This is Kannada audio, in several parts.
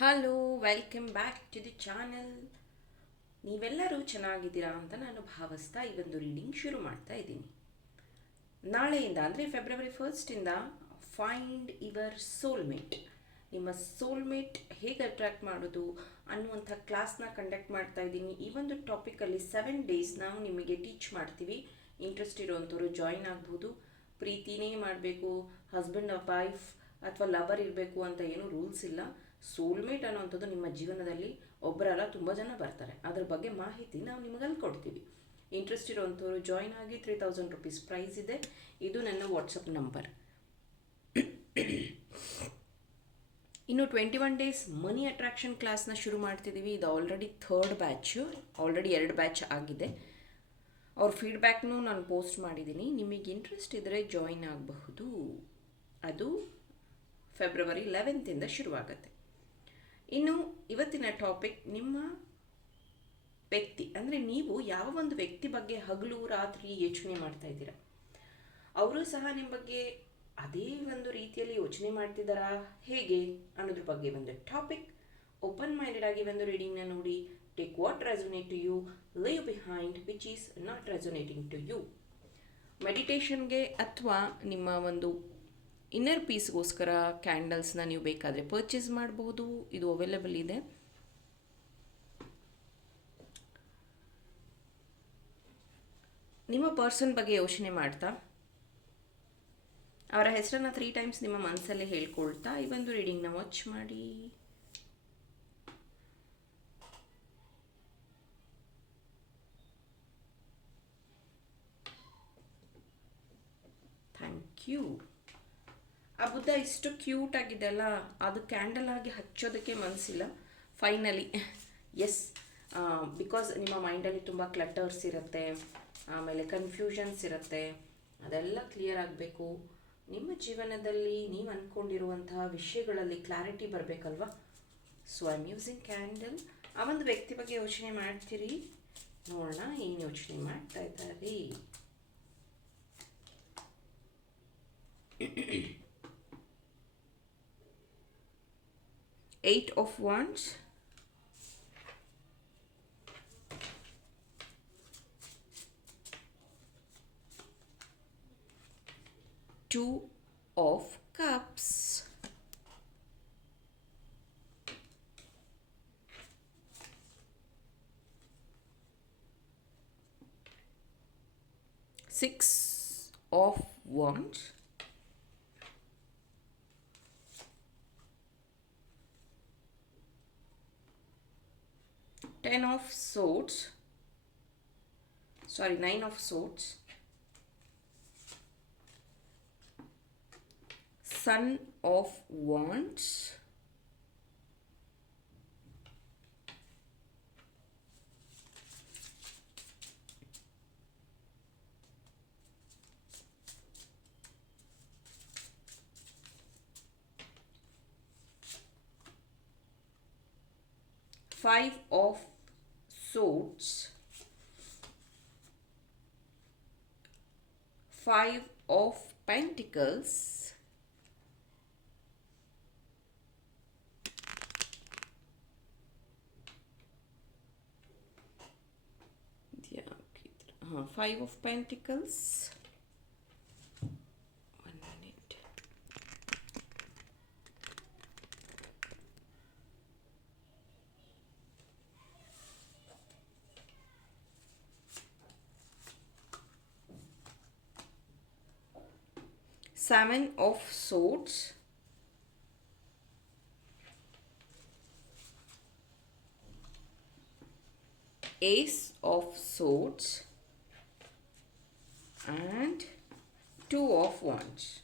Hello welcome back to the channel ನೀವೆಲ್ಲರೂ ಚೆನ್ನಾಗಿದ್ದೀರಾ ಅಂತ ನಾನು ಭಾವಿಸ್ತಾ ಈ ಒಂದು ರೀಡಿಂಗ್ ಶುರು ಮಾಡ್ತಾ ಇದ್ದೀನಿ. ನಾಳೆಯಿಂದ, ಅಂದರೆ ಫೆಬ್ರವರಿ ಫಸ್ಟಿಂದ ಫೈಂಡ್ ಯುವರ್ ಸೋಲ್ಮೇಟ್ ನಿಮ್ಮ ಸೋಲ್ಮೇಟ್ ಹೇಗೆ ಅಟ್ರ್ಯಾಕ್ಟ್ ಮಾಡೋದು ಅನ್ನುವಂಥ ಕ್ಲಾಸ್ನ ಕಂಡಕ್ಟ್ ಮಾಡ್ತಾ ಇದ್ದೀನಿ. ಈ ಒಂದು ಟಾಪಿಕಲ್ಲಿ ಸೆವೆನ್ ಡೇಸ್ ನಾವು ನಿಮಗೆ ಟೀಚ್ ಮಾಡ್ತೀವಿ. ಇಂಟ್ರೆಸ್ಟ್ ಇರೋವಂಥವ್ರು ಜಾಯಿನ್ ಆಗ್ಬೋದು. ಪ್ರೀತಿನೇ ಮಾಡಬೇಕು. ಹಸ್ಬೆಂಡ್ ವೈಫ್ ಅಥವಾ ಲವರ್ ಇರಬೇಕು ಅಂತ ಏನೂ ರೂಲ್ಸ್ ಇಲ್ಲ. ಸೋಲ್ಮೇಟ್ ಅನ್ನೋವಂಥದ್ದು ನಿಮ್ಮ ಜೀವನದಲ್ಲಿ ಒಬ್ಬರಲ್ಲ ತುಂಬ ಜನ ಬರ್ತಾರೆ. ಅದ್ರ ಬಗ್ಗೆ ಮಾಹಿತಿ ನಾವು ನಿಮಗಲ್ಲಿ ಕೊಡ್ತೀವಿ. ಇಂಟ್ರೆಸ್ಟ್ ಇರುವಂಥವ್ರು ಜಾಯಿನ್ ಆಗಿ ತ್ರೀ ತೌಸಂಡ್ ರುಪೀಸ್ ಪ್ರೈಸ್ ಇದೆ. ಇದು ನನ್ನ ವಾಟ್ಸಪ್ ನಂಬರ್ ಇನ್ನು twenty one days money attraction ಕ್ಲಾಸ್ನ ಶುರು ಮಾಡ್ತಿದ್ದೀವಿ ಇದು ಆಲ್ರೆಡಿ ಥರ್ಡ್ ಬ್ಯಾಚು ಆಲ್ರೆಡಿ ಎರಡು ಬ್ಯಾಚ್ ಆಗಿದೆ. ಅವ್ರ ಫೀಡ್ಬ್ಯಾಕ್ನೂ ನಾನು ಪೋಸ್ಟ್ ಮಾಡಿದ್ದೀನಿ ನಿಮಗೆ ಇಂಟ್ರೆಸ್ಟ್ ಇದ್ದರೆ ಜಾಯಿನ್ ಆಗಬಹುದು. ಅದು ಫೆಬ್ರವರಿ ಲೆವೆಂತಿಂದ ಶುರುವಾಗುತ್ತೆ. ಇನ್ನು ಇವತ್ತಿನ ಟಾಪಿಕ್ ನಿಮ್ಮ ವ್ಯಕ್ತಿ, ಅಂದರೆ ನೀವು ಯಾವ ಒಂದು ವ್ಯಕ್ತಿ ಬಗ್ಗೆ ಹಗಲು ರಾತ್ರಿ ಯೋಚನೆ ಮಾಡ್ತಾ ಇದ್ದೀರಾ? ಅವರು ಸಹ ನಿಮ್ಮ ಬಗ್ಗೆ ಅದೇ ಒಂದು ರೀತಿಯಲ್ಲಿ ಯೋಚನೆ ಮಾಡ್ತಿದ್ದಾರಾ? ಹೇಗೆ ಅನ್ನೋದ್ರ ಬಗ್ಗೆ ಒಂದು ಟಾಪಿಕ್ ಓಪನ್ ಮೈಂಡೆಡ್ ಆಗಿ ಒಂದು ರೀಡಿಂಗ್ನ ನೋಡಿ take what resonate to you leave behind which is not resonating to you ಮೆಡಿಟೇಷನ್ಗೆ ಅಥವಾ ನಿಮ್ಮ ಒಂದು ಇನ್ನರ್ ಪೀಸ್ಗೋಸ್ಕರ ಕ್ಯಾಂಡಲ್ಸ್ನ ನೀವು ಬೇಕಾದರೆ ಪರ್ಚೇಸ್ ಮಾಡಬಹುದು ಇದು ಅವೈಲೇಬಲ್ ಇದೆ. ನಿಮ್ಮ ಪರ್ಸನ್ ಬಗ್ಗೆ ಯೋಚನೆ ಮಾಡ್ತಾ. ಅವರ ಹೆಸರನ್ನು ತ್ರೀ ಟೈಮ್ಸ್ ನಿಮ್ಮ ಮನಸ್ಸಲ್ಲೇ ಹೇಳ್ಕೊಳ್ತಾ. ಈ ಒಂದು ರೀಡಿಂಗ್ನ ವಾಚ್ ಮಾಡಿ. ಥ್ಯಾಂಕ್ ಯು ಆ ಬುದ್ಧ ಇಷ್ಟು ಕ್ಯೂಟ್ ಆಗಿದೆ ಅಲ್ಲ ಅದು ಕ್ಯಾಂಡಲ್ ಆಗಿ ಹಚ್ಚೋದಕ್ಕೆ ಮನಸ್ಸಿಲ್ಲ ಫೈನಲಿ ಎಸ್ ಬಿಕಾಸ್ ನಿಮ್ಮ ಮೈಂಡಲ್ಲಿ ತುಂಬ ಕ್ಲಟರ್ಸ್ ಇರುತ್ತೆ, ಆಮೇಲೆ ಕನ್ಫ್ಯೂಷನ್ಸ್ ಇರುತ್ತೆ, ಅದೆಲ್ಲ ಕ್ಲಿಯರ್ ಆಗಬೇಕು. ನಿಮ್ಮ ಜೀವನದಲ್ಲಿ ನೀವು ಅಂದ್ಕೊಂಡಿರುವಂತಹ ವಿಷಯಗಳಲ್ಲಿ ಕ್ಲಾರಿಟಿ ಬರಬೇಕಲ್ವಾ? ಸೊ ಐ ಮ್ಯೂಸಿಂಗ್ ಕ್ಯಾಂಡಲ್ ಆ, ಒಂದು ವ್ಯಕ್ತಿ ಬಗ್ಗೆ ಯೋಚನೆ ಮಾಡ್ತೀರಿ? ನೋಡೋಣ, ಏನು ಯೋಚನೆ ಮಾಡ್ತಾ ಇದ್ದಾರೆ. Eight of wands. Two of cups. Six of wands ten of swords. Sorry nine of swords. Sun of wands. Five of swords five of pentacles. Yeah okay. uh, five of pentacles seven of swords ace of swords and two of wands.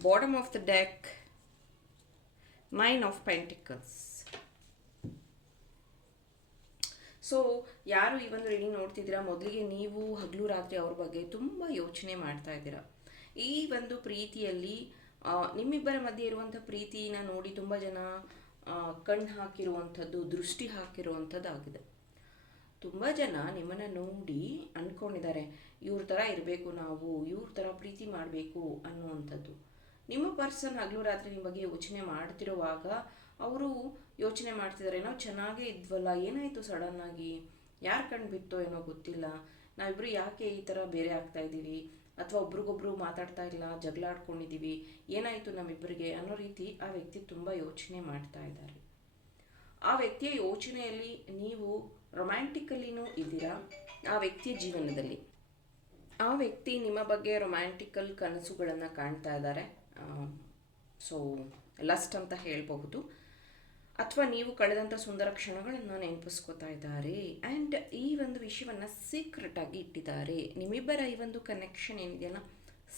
Bottom of the deck nine of pentacles so ಯಾರು ಈ ಒಂದು ರೀಡಿಂಗ್ ನೋಡ್ತಿದ್ದೀರಾ? ಮೊದಲಿಗೆ ನೀವು ಹಗಲು ರಾತ್ರಿ ಅವ್ರ ಬಗ್ಗೆ ತುಂಬ ಯೋಚನೆ ಮಾಡ್ತಾ ಇದ್ದೀರಾ. ಈ ಒಂದು ಪ್ರೀತಿಯಲ್ಲಿ ನಿಮ್ಮಿಬ್ಬರ ಮಧ್ಯೆ ಇರುವಂಥ ಪ್ರೀತಿನ ನೋಡಿ ತುಂಬ ಜನ ಕಣ್ಣು ಹಾಕಿರುವಂಥದ್ದು, ದೃಷ್ಟಿ ಹಾಕಿರುವಂಥದ್ದು ಆಗಿದೆ ತುಂಬ ಜನ ನಿಮ್ಮನ್ನು ನೋಡಿ ಅಂದ್ಕೊಂಡಿದ್ದಾರೆ ಇವ್ರ ಥರ ಇರಬೇಕು ನಾವು, ಇವ್ರ ಥರ ಪ್ರೀತಿ ಮಾಡಬೇಕು ಅನ್ನುವಂಥದ್ದು. ನಿಮ್ಮ ಪರ್ಸನ್ ಹಗಲು ರಾತ್ರಿ ನಿಮ್ಮ ಬಗ್ಗೆ ಯೋಚನೆ ಮಾಡ್ತಿರುವಾಗ ಅವರು ಯೋಚನೆ ಮಾಡ್ತಿದ್ದಾರೆ ನಾವು ಚೆನ್ನಾಗೇ ಇದ್ವಲ್ಲ, ಏನಾಯಿತು ಸಡನ್ನಾಗಿ ಯಾರು ಕಣ್ಣು ಬಿತ್ತೋ ಏನೋ ಗೊತ್ತಿಲ್ಲ. ನಾವಿಬ್ಬರು ಯಾಕೆ ಈ ಥರ ಬೇರೆ ಆಗ್ತಾ ಇದ್ದೀವಿ? ಅಥವಾ ಒಬ್ರಿಗೊಬ್ರು ಮಾತಾಡ್ತಾ ಇಲ್ಲ, ಜಗಳ ಆಡ್ಕೊಂಡಿದ್ದೀವಿ, ಏನಾಯಿತು ನಮ್ಮಿಬ್ಬರಿಗೆ ಅನ್ನೋ ರೀತಿ ಆ ವ್ಯಕ್ತಿ ತುಂಬ ಯೋಚನೆ ಮಾಡ್ತಾ ಇದ್ದಾರೆ. ಆ ವ್ಯಕ್ತಿಯ ಯೋಚನೆಯಲ್ಲಿ ನೀವು ರೊಮ್ಯಾಂಟಿಕಲಿನೂ ಇದ್ದೀರಾ? ಆ ವ್ಯಕ್ತಿಯ ಜೀವನದಲ್ಲಿ. ಆ ವ್ಯಕ್ತಿ ನಿಮ್ಮ ಬಗ್ಗೆ ರೊಮ್ಯಾಂಟಿಕಲ್ ಕನಸುಗಳನ್ನು ಕಾಣ್ತಾ ಇದ್ದಾರೆ. ಸೊ ಲಸ್ಟ್ ಅಂತ ಹೇಳಬಹುದು. ಅಥವಾ ನೀವು ಕಳೆದಂಥ ಸುಂದರ ಕ್ಷಣಗಳನ್ನು ನೆನಪಿಸ್ಕೋತಾ ಇದ್ದಾರೆ. ಆ್ಯಂಡ್ ಈ ಒಂದು ವಿಷಯವನ್ನು ಸೀಕ್ರೆಟ್ ಆಗಿ ಇಟ್ಟಿದ್ದಾರೆ. ನಿಮ್ಮಿಬ್ಬರ ಈ ಒಂದು ಕನೆಕ್ಷನ್ ಏನಿದೆಯಲ್ಲ?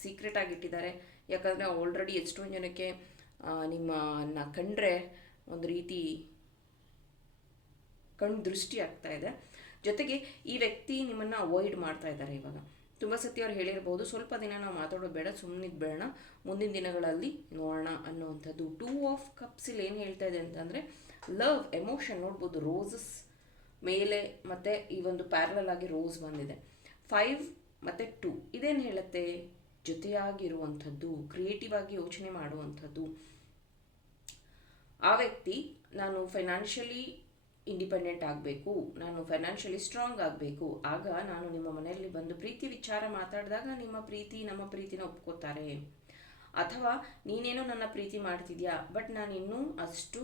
ಸೀಕ್ರೆಟ್ ಆಗಿ ಇಟ್ಟಿದ್ದಾರೆ. ಯಾಕಂದರೆ ಆಲ್ರೆಡಿ ಎಷ್ಟೊಂದು ಜನಕ್ಕೆ ನಿಮ್ಮನ್ನು ನಿಮ್ಮನ್ನ ಕಂಡ್ರೆ ಒಂದು ರೀತಿ ಕಣ್ಣು ದೃಷ್ಟಿ ಆಗ್ತಾ ಇದೆ. ಜೊತೆಗೆ ಈ ವ್ಯಕ್ತಿ ನಿಮ್ಮನ್ನು ಅವಾಯ್ಡ್ ಮಾಡ್ತಾ ಇದ್ದಾರೆ ಇವಾಗ. ತುಂಬ ಸತಿ ಅವ್ರು ಹೇಳಿರ್ಬೋದು, ಸ್ವಲ್ಪ ದಿನ ನಾವು ಮಾತಾಡೋದು ಬೇಡ ಸುಮ್ಮನಿದ್ದು ಬೇಡ ಮುಂದಿನ ದಿನಗಳಲ್ಲಿ ನೋಡೋಣ ಅನ್ನೋವಂಥದ್ದು. ಟೂ ಆಫ್ ಕಪ್ಸ್ ಇಲ್ಲಿ ಏನು ಹೇಳ್ತಾ ಇದೆ ಅಂತಂದರೆ ಲವ್ ಎಮೋಷನ್ ನೋಡ್ಬೋದು ರೋಸಸ್ ಮೇಲೆ ಮತ್ತು ಈ ಒಂದು ಪ್ಯಾರಲಲ್ ಆಗಿ ರೋಸ್ ಬಂದಿದೆ. ಫೈವ್ ಮತ್ತು ಟೂ ಇದೇನು ಹೇಳುತ್ತೆ? ಜೊತೆಯಾಗಿರುವಂಥದ್ದು ಕ್ರಿಯೇಟಿವ್ ಆಗಿ ಯೋಚನೆ ಮಾಡುವಂಥದ್ದು. ಆ ವ್ಯಕ್ತಿ, ನಾನು ಫೈನಾನ್ಷಿಯಲಿ ಇಂಡಿಪೆಂಡೆಂಟ್ ಆಗಬೇಕು, ನಾನು ಫೈನಾನ್ಷಿಯಲಿ ಸ್ಟ್ರಾಂಗ್ ಆಗಬೇಕು. ಆಗ ನಾನು ನಿಮ್ಮ ಮನೆಯಲ್ಲಿ ಬಂದು ಪ್ರೀತಿ ವಿಚಾರ ಮಾತಾಡಿದಾಗ ನಿಮ್ಮ ಪ್ರೀತಿ ನಮ್ಮ ಪ್ರೀತಿನ ಒಪ್ಕೋತಾರೆ. ಅಥವಾ ನೀನೇನೋ ನನ್ನ ಪ್ರೀತಿ ಮಾಡ್ತಿದ್ಯಾ ಬಟ್ ನಾನು ಇನ್ನೂ ಅಷ್ಟು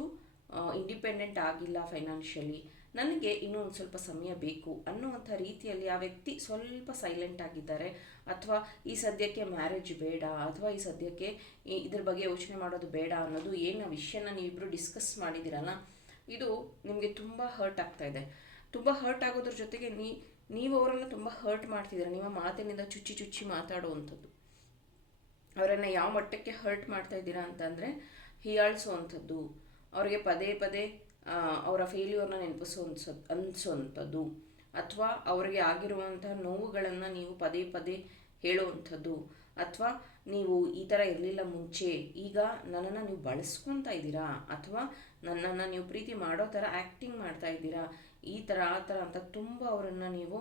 ಇಂಡಿಪೆಂಡೆಂಟ್ ಆಗಿಲ್ಲ ಫೈನಾನ್ಷಿಯಲಿ ನನಗೆ ಇನ್ನೂ ಒಂದು ಸ್ವಲ್ಪ ಸಮಯ ಬೇಕು ಅನ್ನುವಂಥ ರೀತಿಯಲ್ಲಿ ಆ ವ್ಯಕ್ತಿ ಸ್ವಲ್ಪ ಸೈಲೆಂಟ್ ಆಗಿದ್ದಾರೆ. ಅಥವಾ ಈ ಸದ್ಯಕ್ಕೆ ಮ್ಯಾರೇಜ್ ಬೇಡ, ಅಥವಾ ಈ ಸದ್ಯಕ್ಕೆ ಇದ್ರ ಬಗ್ಗೆ ಯೋಚನೆ ಮಾಡೋದು ಬೇಡ ಅನ್ನೋದು ಏನು ವಿಷಯನ ನೀವಿಬ್ಬರು ಡಿಸ್ಕಸ್ ಮಾಡಿದ್ದೀರಲ್ಲ ಇದು ನಿಮಗೆ ತುಂಬ ಹರ್ಟ್ ಆಗ್ತಾ ಇದೆ. ತುಂಬ ಹರ್ಟ್ ಆಗೋದ್ರ ಜೊತೆಗೆ ನೀ, ನೀವು ಅವರನ್ನು ತುಂಬ ಹರ್ಟ್ ಮಾಡ್ತಿದ್ದೀರ. ನಿಮ್ಮ ಮಾತಿನಿಂದ ಚುಚ್ಚಿ ಚುಚ್ಚಿ ಮಾತಾಡುವಂಥದ್ದು. ಅವರನ್ನು ಯಾವ ಮಟ್ಟಕ್ಕೆ ಹರ್ಟ್ ಮಾಡ್ತಾ ಇದ್ದೀರಾ ಅಂತಂದರೆ ಹೀಯಾಳಿಸುವಂಥದ್ದು ಅವರಿಗೆ ಪದೇ ಪದೇ ಅವರ ಫೇಲ್ಯೂರ್ನ ನೆನಪಿಸೋ ಅನ್ಸೋ ಅಥವಾ ಅವರಿಗೆ ಆಗಿರುವಂಥ ನೋವುಗಳನ್ನು ನೀವು ಪದೇ ಪದೇ ಹೇಳುವಂಥದ್ದು ಅಥವಾ ನೀವು ಈ ಥರ ಇರಲಿಲ್ಲ ಮುಂಚೆ, ಈಗ ನನ್ನನ್ನು ನೀವು ಬಳಸ್ಕೊತಾ ಇದ್ದೀರಾ? ಅಥವಾ ನನ್ನನ್ನು ನೀವು ಪ್ರೀತಿ ಮಾಡೋ ಥರ ಆ್ಯಕ್ಟಿಂಗ್ ಮಾಡ್ತಾ ಇದ್ದೀರಾ? ಈ ಥರ ಆ ಥರ ಅಂತ ತುಂಬ ಅವರನ್ನು ನೀವು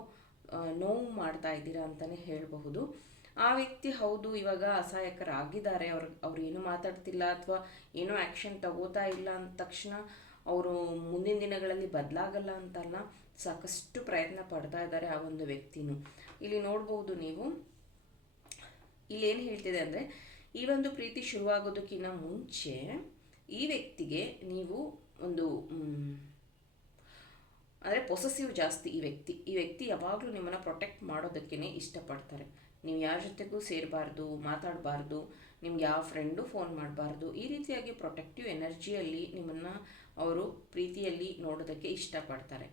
ನೋವು ಮಾಡ್ತಾ ಇದ್ದೀರಾ ಅಂತಲೇ ಹೇಳಬಹುದು. ಆ ವ್ಯಕ್ತಿ ಹೌದು, ಇವಾಗ ಅಸಹಾಯಕರಾಗಿದ್ದಾರೆ. ಅವ್ರ, ಅವ್ರು ಏನು ಮಾತಾಡ್ತಿಲ್ಲ ಅಥವಾ ಏನೋ ಆ್ಯಕ್ಷನ್ ತಗೋತಾ ಇಲ್ಲ ಅಂದ ತಕ್ಷಣ ಅವರು ಮುಂದಿನ ದಿನಗಳಲ್ಲಿ ಬದಲಾಗಲ್ಲ ಅಂತಲ್ಲ ಸಾಕಷ್ಟು ಪ್ರಯತ್ನ ಪಡ್ತಾ ಇದ್ದಾರೆ ಆ ಒಂದು ವ್ಯಕ್ತಿನೂ. ಇಲ್ಲಿ ನೋಡ್ಬೋದು ನೀವು ಇಲ್ಲಿ ಏನು ಹೇಳ್ತಿದೆ ಅಂದರೆ, ಈ ಒಂದು ಪ್ರೀತಿ ಶುರುವಾಗೋದಕ್ಕಿಂತ ಮುಂಚೆ ಈ ವ್ಯಕ್ತಿಗೆ ನೀವು ಒಂದು ಅಂದರೆ ಪೊಸೆಸಿವ್ ಜಾಸ್ತಿ ಈ ವ್ಯಕ್ತಿ ಈ ವ್ಯಕ್ತಿ ಯಾವಾಗಲೂ ನಿಮ್ಮನ್ನು ಪ್ರೊಟೆಕ್ಟ್ ಮಾಡೋದಕ್ಕೇ ಇಷ್ಟಪಡ್ತಾರೆ. ನೀವು ಯಾರ ಜೊತೆಗೂ ಸೇರಬಾರ್ದು, ಮಾತಾಡಬಾರ್ದು, ನಿಮ್ಗೆ ಯಾವ ಫ್ರೆಂಡು ಫೋನ್ ಮಾಡಬಾರ್ದು, ಈ ರೀತಿಯಾಗಿ ಪ್ರೊಟೆಕ್ಟಿವ್ ಎನರ್ಜಿಯಲ್ಲಿ ನಿಮ್ಮನ್ನು ಅವರು ಪ್ರೀತಿಯಲ್ಲಿ ನೋಡೋದಕ್ಕೆ ಇಷ್ಟಪಡ್ತಾರೆ.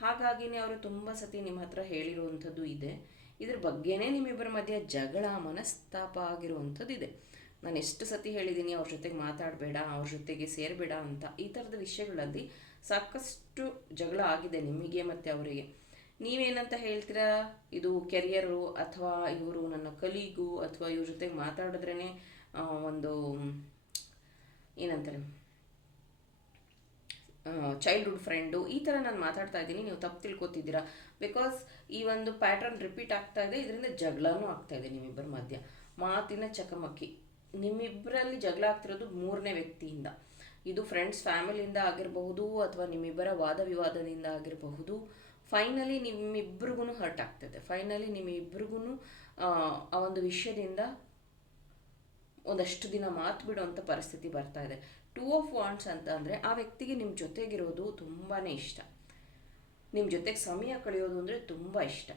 ಹಾಗಾಗಿನೇ ಅವರು ತುಂಬ ಸತಿ ನಿಮ್ಮ ಹತ್ರ ಹೇಳಿರುವಂಥದ್ದು ಇದೆ. ಇದ್ರ ಬಗ್ಗೆನೇ ನಿಮ್ಮಿಬ್ಬರ ಮಧ್ಯೆ ಜಗಳ ಮನಸ್ತಾಪ ಆಗಿರುವಂಥದ್ದು ಇದೆ ನಾನು ಎಷ್ಟು ಸತಿ ಹೇಳಿದ್ದೀನಿ ಅವ್ರ ಜೊತೆಗೆ ಮಾತಾಡಬೇಡ, ಅವ್ರ ಜೊತೆಗೆ ಸೇರಬೇಡ ಅಂತ ಈ ಥರದ ವಿಷಯಗಳಲ್ಲಿ ಸಾಕಷ್ಟು ಜಗಳ ಆಗಿದೆ ನಿಮಗೆ ಮತ್ತು ಅವರಿಗೆ. ನೀವೇನಂತ ಹೇಳ್ತೀರಾ? ಇದು ಕೆರಿಯರು ಅಥವಾ ಇವರು ನನ್ನ ಕಲೀಗು ಅಥವಾ ಇವ್ರ ಜೊತೆಗೆ ಮಾತಾಡಿದ್ರೇ ಒಂದು, ಏನಂತಾರೆ? ಚೈಲ್ಡ್ಹುಡ್ ಫ್ರೆಂಡು ಈ ಥರ ನಾನು ಮಾತಾಡ್ತಾ ಇದ್ದೀನಿ, ನೀವು ತಪ್ಪು ತಿಳ್ಕೊತಿದ್ದೀರಾ? ಬಿಕಾಸ್ ಈ ಒಂದು ಪ್ಯಾಟರ್ನ್ ರಿಪೀಟ್ ಆಗ್ತಾ ಇದೆ, ಇದರಿಂದ ಜಗಳನೂ ಆಗ್ತಾ ಇದೆ ನಿಮ್ಮಿಬ್ಬರ ಮಧ್ಯ. ಮಾತಿನ ಚಕಮಕಿ. ನಿಮ್ಮಿಬ್ಬರಲ್ಲಿ ಜಗಳ ಆಗ್ತಿರೋದು ಮೂರನೇ ವ್ಯಕ್ತಿಯಿಂದ. ಇದು ಫ್ರೆಂಡ್ಸ್ ಫ್ಯಾಮಿಲಿಯಿಂದ ಆಗಿರಬಹುದು ಅಥವಾ ನಿಮ್ಮಿಬ್ಬರ ವಾದ ವಿವಾದದಿಂದ ಆಗಿರಬಹುದು. ಫೈನಲಿ ನಿಮ್ಮಿಬ್ರಿಗೂ ಹರ್ಟ್ ಆಗ್ತದೆ. ಫೈನಲಿ ನಿಮ್ಮಿಬ್ರಿಗೂ ಆ ಒಂದು ವಿಷಯದಿಂದ ಒಂದಷ್ಟು ದಿನ ಮಾತು ಬಿಡುವಂಥ ಪರಿಸ್ಥಿತಿ ಬರ್ತಾ ಇದೆ. ಟೂ ಆಫ್ ವಾಂಟ್ಸ್ ಅಂತ ಅಂದರೆ ಆ ವ್ಯಕ್ತಿಗೆ ನಿಮ್ಮ ಜೊತೆಗಿರೋದು ತುಂಬಾ ಇಷ್ಟ. ನಿಮ್ಮ ಜೊತೆಗೆ ಸಮಯ ಕಳೆಯೋದು ಅಂದರೆ ತುಂಬ ಇಷ್ಟ.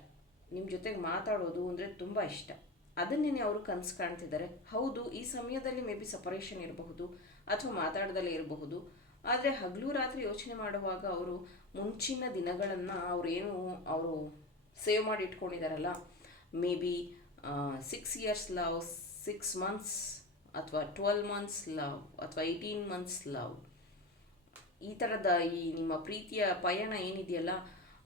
ನಿಮ್ಮ ಜೊತೆಗೆ ಮಾತಾಡೋದು ಅಂದರೆ ತುಂಬ ಇಷ್ಟ. ಅದನ್ನೇ ಅವರು ಕನಸು ಕಾಣ್ತಿದ್ದಾರೆ. ಹೌದು, ಈ ಸಮಯದಲ್ಲಿ ಮೇ ಬಿ ಸಪರೇಷನ್ ಇರಬಹುದು ಅಥವಾ ಮಾತಾಡದಲ್ಲೇ ಇರಬಹುದು. ಆದರೆ ಹಗಲು ರಾತ್ರಿ ಯೋಚನೆ ಮಾಡುವಾಗ ಅವರು ಮುಂಚಿನ ದಿನಗಳನ್ನು ಅವರೇನು ಅವರು ಸೇವ್ ಮಾಡಿ ಇಟ್ಕೊಂಡಿದ್ದಾರಲ್ಲ maybe six years love six months ಅಥವಾ ಟ್ವೆಲ್ ಮಂತ್ಸ್ ಲವ್ ಅಥವಾ ಏಯ್ಟೀನ್ ಮಂತ್ಸ್ ಲವ್ ಈ ಥರದ ಈ ನಿಮ್ಮ ಪ್ರೀತಿಯ ಪಯಣ ಏನಿದೆಯಲ್ಲ,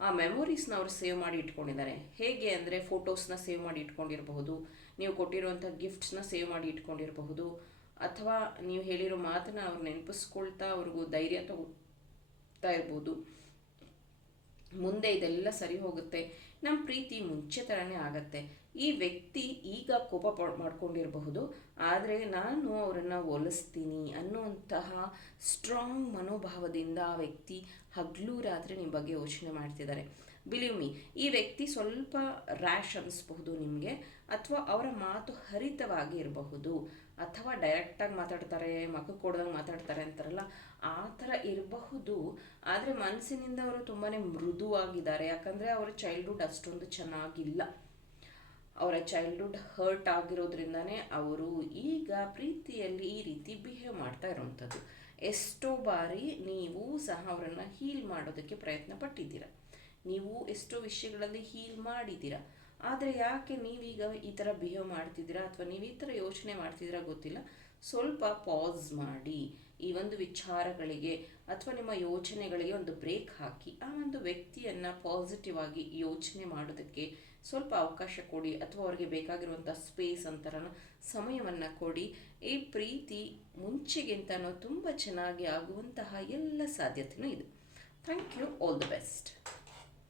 ಆ ಮೆಮೊರೀಸ್ನ ಅವರು ಸೇವ್ ಮಾಡಿ ಇಟ್ಕೊಂಡಿದ್ದಾರೆ. ಹೇಗೆ ಅಂದರೆ ಫೋಟೋಸ್ನ ಸೇವ್ ಮಾಡಿ ಇಟ್ಕೊಂಡಿರಬಹುದು, ನೀವು ಕೊಟ್ಟಿರುವಂಥ ಗಿಫ್ಟ್ಸ್ನ ಸೇವ್ ಮಾಡಿ ಇಟ್ಕೊಂಡಿರಬಹುದು, ಅಥವಾ ನೀವು ಹೇಳಿರೋ ಮಾತನ್ನ ಅವ್ರು ನೆನಪಿಸ್ಕೊಳ್ತಾ ಅವ್ರಿಗೂ ಧೈರ್ಯ ತಗೋತಾ ಇರ್ಬೋದು. ಮುಂದೆ ಇದೆಲ್ಲ ಸರಿ ಹೋಗುತ್ತೆ. ನಮ್ಮ ಪ್ರೀತಿ ಮುಂಚೆ ಥರನೇ ಆಗತ್ತೆ. ಈ ವ್ಯಕ್ತಿ ಈಗ ಕೋಪ ಮಾಡ್ಕೊಂಡಿರಬಹುದು, ಆದರೆ ನಾನು ಅವರನ್ನು ಒಲಿಸ್ತೀನಿ ಅನ್ನುವಂತಹ ಸ್ಟ್ರಾಂಗ್ ಮನೋಭಾವದಿಂದ ಆ ವ್ಯಕ್ತಿ ಹಗಲು ರಾತ್ರಿ ನಿಮ್ಮ ಬಗ್ಗೆ ಯೋಚನೆ ಮಾಡ್ತಿದ್ದಾರೆ. ಬಿಲೀವ್ ಮೀ ಈ ವ್ಯಕ್ತಿ ಸ್ವಲ್ಪ ರ್ಯಾಶ್ ಅನ್ನಿಸ್ಬಹುದು ನಿಮಗೆ, ಅಥವಾ ಅವರ ಮಾತು ಹರಿತವಾಗಿ ಇರಬಹುದು, ಅಥವಾ ಡೈರೆಕ್ಟಾಗಿ ಮಾತಾಡ್ತಾರೆ ಮಕ್ಕಳು ಕೊಡ್ದಂಗೆ ಮಾತಾಡ್ತಾರೆ ಅಂತಾರಲ್ಲ, ಆ ಥರ ಇರಬಹುದು, ಆದರೆ ಮನಸ್ಸಿನಿಂದ ಅವರು ತುಂಬಾ ಮೃದುವಾಗಿದ್ದಾರೆ, ಯಾಕಂದರೆ ಅವರ ಚೈಲ್ಡ್ಹುಡ್ ಅಷ್ಟೊಂದು ಚೆನ್ನಾಗಿಲ್ಲ. ಅವರ ಚೈಲ್ಡ್ಹುಡ್ ಹರ್ಟ್ ಆಗಿರೋದ್ರಿಂದನೇ ಅವರು ಈಗ ಪ್ರೀತಿಯಲ್ಲಿ ಈ ರೀತಿ ಬಿಹೇವ್ ಮಾಡ್ತಾ ಇರೋವಂಥದ್ದು. ಎಷ್ಟೋ ಬಾರಿ ನೀವು ಸಹ ಅವರನ್ನು ಹೀಲ್ ಮಾಡೋದಕ್ಕೆ ಪ್ರಯತ್ನ ಪಟ್ಟಿದ್ದೀರ. ನೀವು ಎಷ್ಟೋ ವಿಷಯಗಳಲ್ಲಿ ಹೀಲ್ ಮಾಡಿದ್ದೀರ. ಆದರೆ ಯಾಕೆ ನೀವೀಗ ಈ ಥರ ಬಿಹೇವ್ ಮಾಡ್ತಿದ್ದೀರಾ ಅಥವಾ ನೀವು ಈ ಥರ ಯೋಚನೆ ಮಾಡ್ತಿದ್ದೀರಾ ಗೊತ್ತಿಲ್ಲ. ಸ್ವಲ್ಪ ಪಾಸ್ ಮಾಡಿ, ಈ ಒಂದು ವಿಚಾರಗಳಿಗೆ ಅಥವಾ ನಿಮ್ಮ ಯೋಚನೆಗಳಿಗೆ ಒಂದು ಬ್ರೇಕ್ ಹಾಕಿ ಆ ಒಂದು ವ್ಯಕ್ತಿಯನ್ನು ಪಾಸಿಟಿವ್ ಆಗಿ ಯೋಚನೆ ಮಾಡೋದಕ್ಕೆ ಸ್ವಲ್ಪ ಅವಕಾಶ ಕೊಡಿ ಅಥವಾ ಅವರಿಗೆ ಬೇಕಾಗಿರುವಂಥ ಸ್ಪೇಸ್ ಅಂತಾರಲ್ಲ, ಸಮಯವನ್ನು ಕೊಡಿ. ಈ ಪ್ರೀತಿ ಮುಂಚೆಗಿಂತನೂ ತುಂಬ ಚೆನ್ನಾಗಿ ಆಗುವಂತಹ ಎಲ್ಲ ಸಾಧ್ಯತೆಯೂ ಇದೆ. Thank you all the best